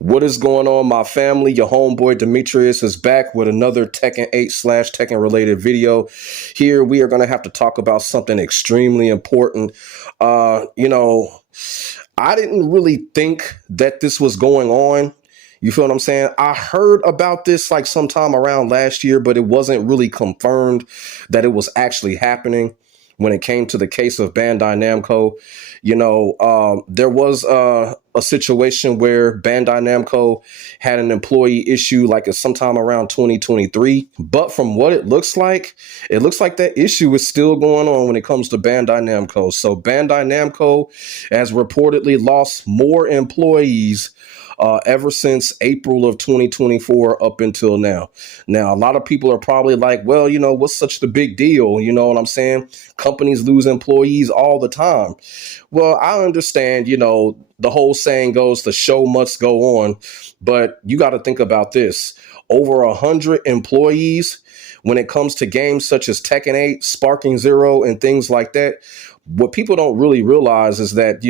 What is going on, my family? Your homeboy Demetrius is back with another Tekken 8 / Tekken related video. Here we are going to have to talk about something extremely important. I didn't really think that this was going on. You feel what I'm saying? I heard about this like sometime around last year, but it wasn't really confirmed that it was actually happening when it came to the case of Bandai Namco. There was a situation where Bandai Namco had an employee issue like sometime around 2023. But from what it looks like that issue is still going on when it comes to Bandai Namco. So Bandai Namco has reportedly lost more employees ever since April of 2024 up until now. Now, a lot of people are probably like, well, what's such the big deal? You know what I'm saying? Companies lose employees all the time. Well, I understand, the whole saying goes, the show must go on. But you got to think about this. Over 100 employees when it comes to games such as Tekken 8, Sparking Zero, and things like that. What people don't really realize is that,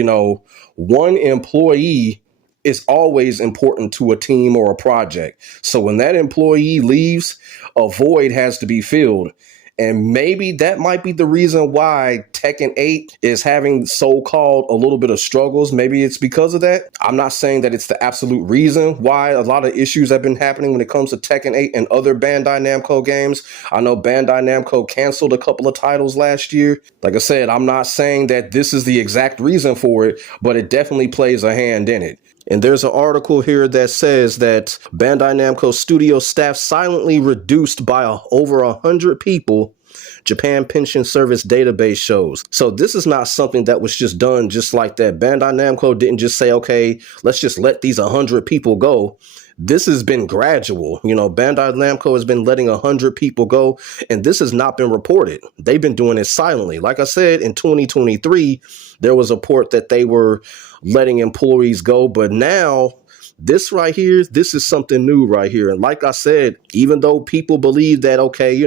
one employee is always important to a team or a project. So when that employee leaves, a void has to be filled. And maybe that might be the reason why Tekken 8 is having so-called a little bit of struggles. Maybe it's because of that. I'm not saying that it's the absolute reason why a lot of issues have been happening when it comes to Tekken 8 and other Bandai Namco games. I know Bandai Namco canceled a couple of titles last year. Like I said, I'm not saying that this is the exact reason for it, but it definitely plays a hand in it. And there's an article here that says that Bandai Namco studio staff silently reduced by over 100 people, Japan Pension Service database shows. So this is not something that was just done just like that. Bandai Namco didn't just say, okay, let's just let these 100 people go. This has been gradual. Bandai Namco has been letting 100 people go, and this has not been reported. They've been doing it silently. Like I said, in 2023, there was a report that they were letting employees go, but now this right here, this is something new right here. And like I said, even though people believe that, okay,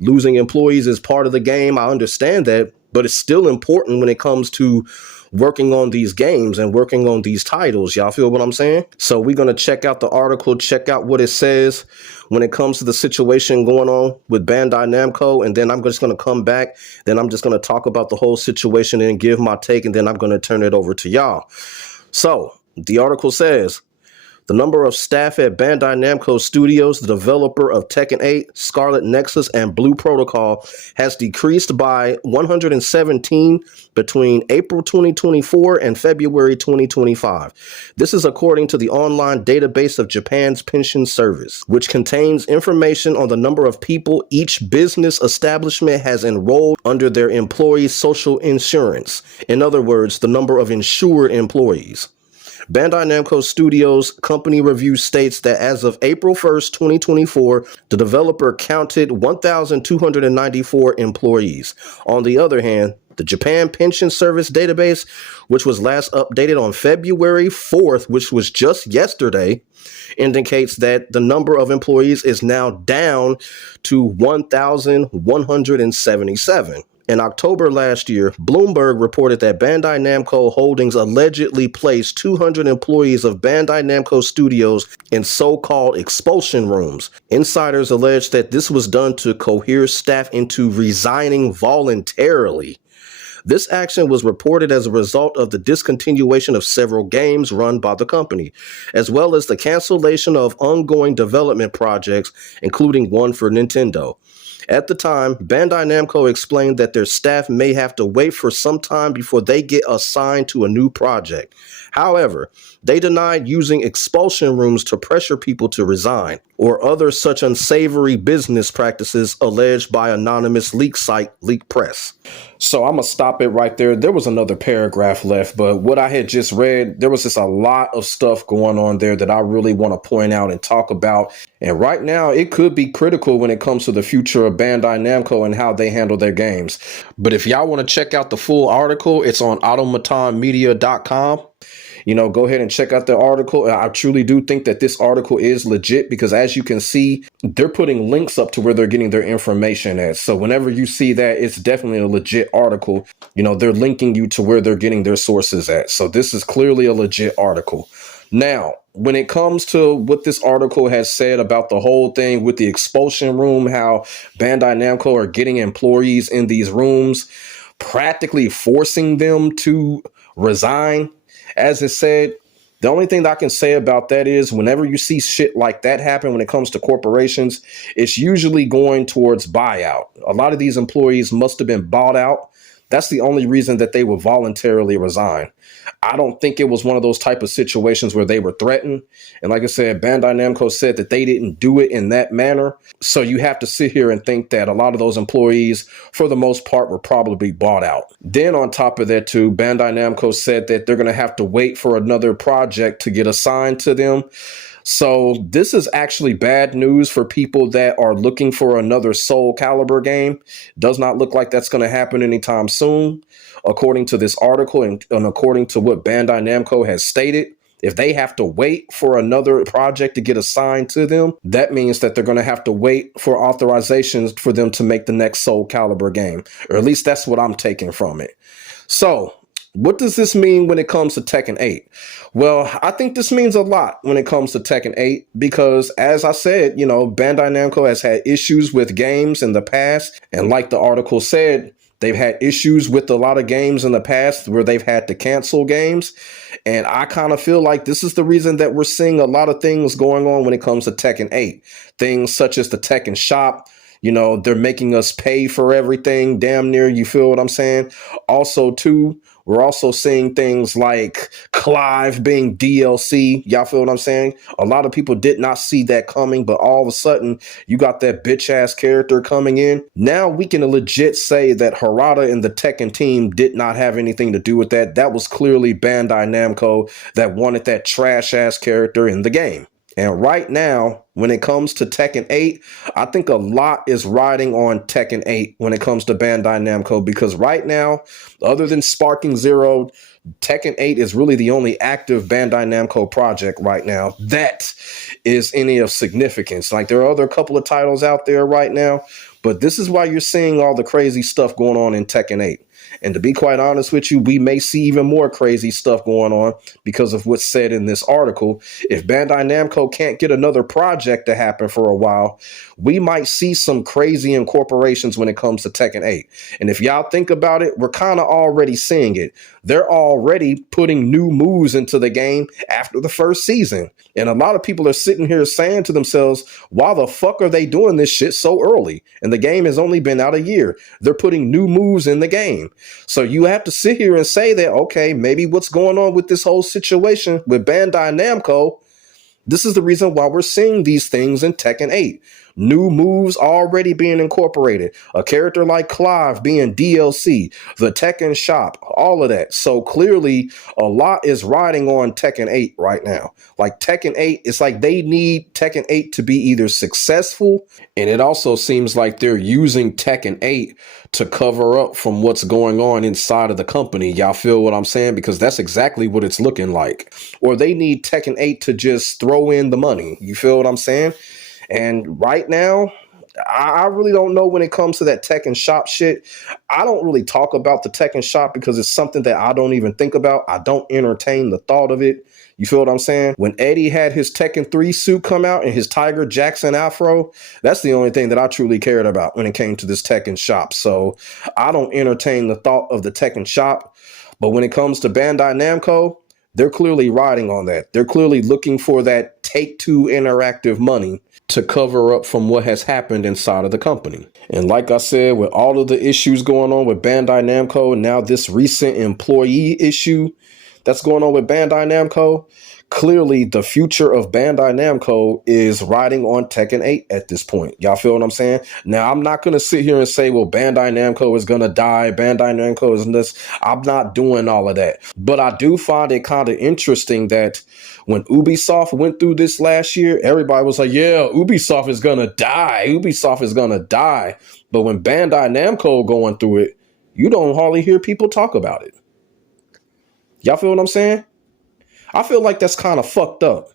losing employees is part of the game, I understand that, but it's still important when it comes to working on these games and working on these titles. Y'all feel what I'm saying? So we're going to check out the article, check out what it says when it comes to the situation going on with Bandai Namco. And then I'm just going to come back. Then I'm just going to talk about the whole situation and give my take. And then I'm going to turn it over to y'all. So the article says, the number of staff at Bandai Namco Studios, the developer of Tekken 8, Scarlet Nexus, and Blue Protocol, has decreased by 117 between April 2024 and February 2025. This is according to the online database of Japan's pension service, which contains information on the number of people each business establishment has enrolled under their employee social insurance. In other words, the number of insured employees. Bandai Namco Studios company review states that as of April 1st, 2024, the developer counted 1,294 employees. On the other hand, the Japan Pension Service database, which was last updated on February 4th, which was just yesterday, indicates that the number of employees is now down to 1,177. In October last year, Bloomberg reported that Bandai Namco Holdings allegedly placed 200 employees of Bandai Namco Studios in so-called expulsion rooms. Insiders allege that this was done to cohere staff into resigning voluntarily. This action was reported as a result of the discontinuation of several games run by the company, as well as the cancellation of ongoing development projects, including one for Nintendo. At the time, Bandai Namco explained that their staff may have to wait for some time before they get assigned to a new project. However, they denied using expulsion rooms to pressure people to resign, or other such unsavory business practices alleged by anonymous leak site Leak Press. So I'm going to stop it right there. There was another paragraph left, but what I had just read, there was just a lot of stuff going on there that I really want to point out and talk about. And right now, it could be critical when it comes to the future of Bandai Namco and how they handle their games. But if y'all want to check out the full article, it's on automatonmedia.com. Go ahead and check out the article. I truly do think that this article is legit because, as you can see, they're putting links up to where they're getting their information at. So whenever you see that, it's definitely a legit article. They're linking you to where they're getting their sources at. So this is clearly a legit article. Now, when it comes to what this article has said about the whole thing with the expulsion room, how Bandai Namco are getting employees in these rooms, practically forcing them to resign, as it said, the only thing that I can say about that is whenever you see shit like that happen when it comes to corporations, it's usually going towards buyout. A lot of these employees must have been bought out. That's the only reason that they would voluntarily resign. I don't think it was one of those type of situations where they were threatened. And like I said, Bandai Namco said that they didn't do it in that manner. So you have to sit here and think that a lot of those employees, for the most part, were probably bought out. Then on top of that, too, Bandai Namco said that they're going to have to wait for another project to get assigned to them. So this is actually bad news for people that are looking for another Soulcalibur game. Does not look like that's going to happen anytime soon, according to this article and according to what Bandai Namco has stated. If they have to wait for another project to get assigned to them, that means that they're going to have to wait for authorizations for them to make the next Soulcalibur game. Or at least that's what I'm taking from it. So what does this mean when it comes to Tekken 8? Well, I think this means a lot when it comes to Tekken 8 because, as I said, Bandai Namco has had issues with games in the past. And like the article said, they've had issues with a lot of games in the past where they've had to cancel games. And I kind of feel like this is the reason that we're seeing a lot of things going on when it comes to Tekken 8. Things such as the Tekken shop. They're making us pay for everything, damn near, you feel what I'm saying? Also, too, we're also seeing things like Clive being DLC. Y'all feel what I'm saying? A lot of people did not see that coming, but all of a sudden, you got that bitch-ass character coming in. Now we can legit say that Harada and the Tekken team did not have anything to do with that. That was clearly Bandai Namco that wanted that trash-ass character in the game. And right now, when it comes to Tekken 8, I think a lot is riding on Tekken 8 when it comes to Bandai Namco, because right now, other than Sparking Zero, Tekken 8 is really the only active Bandai Namco project right now that is any of significance. Like, there are other couple of titles out there right now, but this is why you're seeing all the crazy stuff going on in Tekken 8. And to be quite honest with you, we may see even more crazy stuff going on because of what's said in this article. If Bandai Namco can't get another project to happen for a while, we might see some crazy incorporations when it comes to Tekken 8. And if y'all think about it, we're kind of already seeing it. They're already putting new moves into the game after the first season. And a lot of people are sitting here saying to themselves, why the fuck are they doing this shit so early? And the game has only been out a year. They're putting new moves in the game. So you have to sit here and say that, okay, maybe what's going on with this whole situation with Bandai Namco, this is the reason why we're seeing these things in Tekken 8. New moves already being incorporated. A character like Clive being DLC. The Tekken shop. All of that. So clearly, a lot is riding on Tekken 8 right now. Like Tekken 8, it's like they need Tekken 8 to be either successful, and it also seems like they're using Tekken 8 to cover up from what's going on inside of the company. Y'all feel what I'm saying? Because that's exactly what it's looking like. Or they need Tekken 8 to just throw in the money. You feel what I'm saying? And right now, I really don't know when it comes to that Tekken shop shit. I don't really talk about the Tekken shop because it's something that I don't even think about. I don't entertain the thought of it. You feel what I'm saying? When Eddie had his Tekken 3 suit come out and his Tiger Jackson afro, that's the only thing that I truly cared about when it came to this Tekken shop. So I don't entertain the thought of the Tekken shop. But when it comes to Bandai Namco, they're clearly riding on that. They're clearly looking for that Take-Two Interactive money to cover up from what has happened inside of the company. And like I said, with all of the issues going on with Bandai Namco, now this recent employee issue that's going on with Bandai Namco, clearly the future of Bandai Namco is riding on Tekken 8 at this point. Y'all feel what I'm saying? Now, I'm not going to sit here and say, well, Bandai Namco is going to die. Bandai Namco is this. I'm not doing all of that. But I do find it kind of interesting that when Ubisoft went through this last year, everybody was like, yeah, Ubisoft is going to die. Ubisoft is going to die. But when Bandai Namco going through it, you don't hardly hear people talk about it. Y'all feel what I'm saying? I feel like that's kind of fucked up.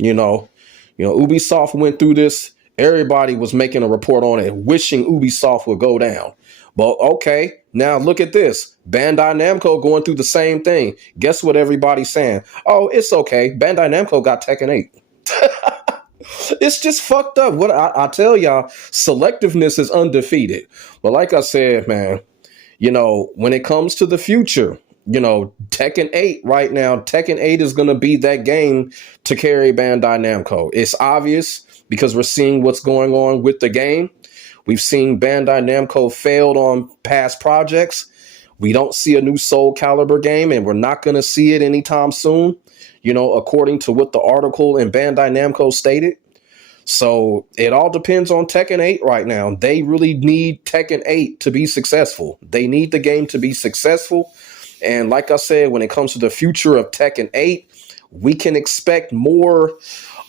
Ubisoft went through this. Everybody was making a report on it, wishing Ubisoft would go down. But okay, Now look at this. Bandai Namco going through the same thing. Guess what everybody's saying? Oh, it's okay. Bandai Namco got Tekken 8. It's just fucked up. What I tell y'all, selectiveness is undefeated. But like I said, man, when it comes to the future, Tekken 8 right now, Tekken 8 is going to be that game to carry Bandai Namco. It's obvious because we're seeing what's going on with the game. We've seen Bandai Namco failed on past projects. We don't see a new Soulcalibur game, and we're not going to see it anytime soon, according to what the article in Bandai Namco stated. So it all depends on Tekken 8 right now. They really need Tekken 8 to be successful. They need the game to be successful. And like I said, when it comes to the future of Tekken 8, we can expect more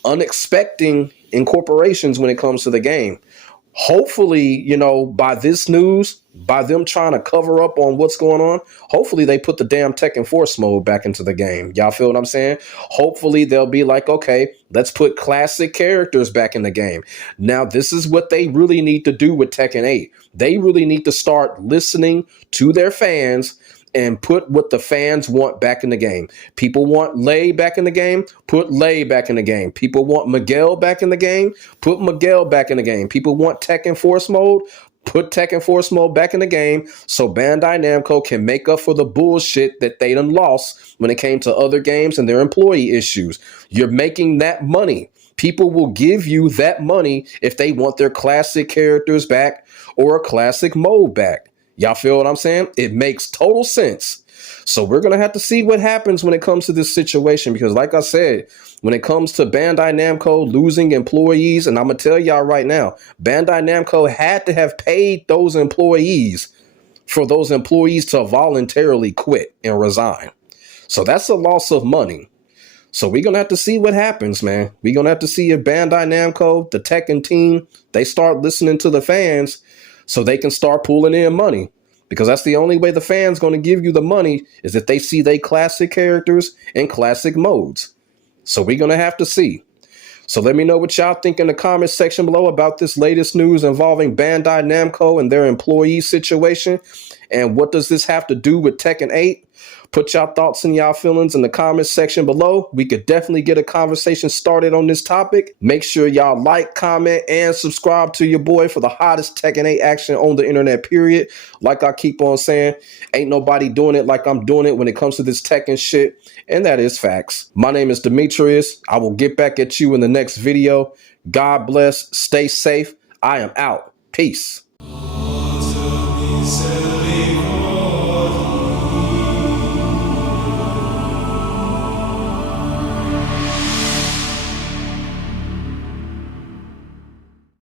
unexpected incorporations when it comes to the game. Hopefully, by this news, by them trying to cover up on what's going on, hopefully they put the damn Tekken Force mode back into the game. Y'all feel what I'm saying? Hopefully they'll be like, okay, let's put classic characters back in the game. Now, this is what they really need to do with Tekken 8. They really need to start listening to their fans and put what the fans want back in the game. People want Lei back in the game, put Lei back in the game. People want Miguel back in the game, put Miguel back in the game. People want Tekken Force mode, put Tekken Force mode back in the game so Bandai Namco can make up for the bullshit that they done lost when it came to other games and their employee issues. You're making that money. People will give you that money if they want their classic characters back or a classic mode back. Y'all feel what I'm saying? It makes total sense. So we're going to have to see what happens when it comes to this situation, because like I said, when it comes to Bandai Namco losing employees, and I'm going to tell y'all right now, Bandai Namco had to have paid those employees for those employees to voluntarily quit and resign. So that's a loss of money. So we're going to have to see what happens, man. We're going to have to see if Bandai Namco, the Tekken team, they start listening to the fans so they can start pulling in money, because that's the only way the fans going to give you the money is if they see they classic characters and classic modes. So we're going to have to see. So let me know what y'all think in the comment section below about this latest news involving Bandai Namco and their employee situation. And what does this have to do with Tekken 8? Put y'all thoughts and y'all feelings in the comment section below. We could definitely get a conversation started on this topic. Make sure y'all like, comment, and subscribe to your boy for the hottest Tekken 8 action on the internet, period. Like I keep on saying, ain't nobody doing it like I'm doing it when it comes to this Tekken shit. And that is facts. My name is Demetrius. I will get back at you in the next video. God bless. Stay safe. I am out. Peace.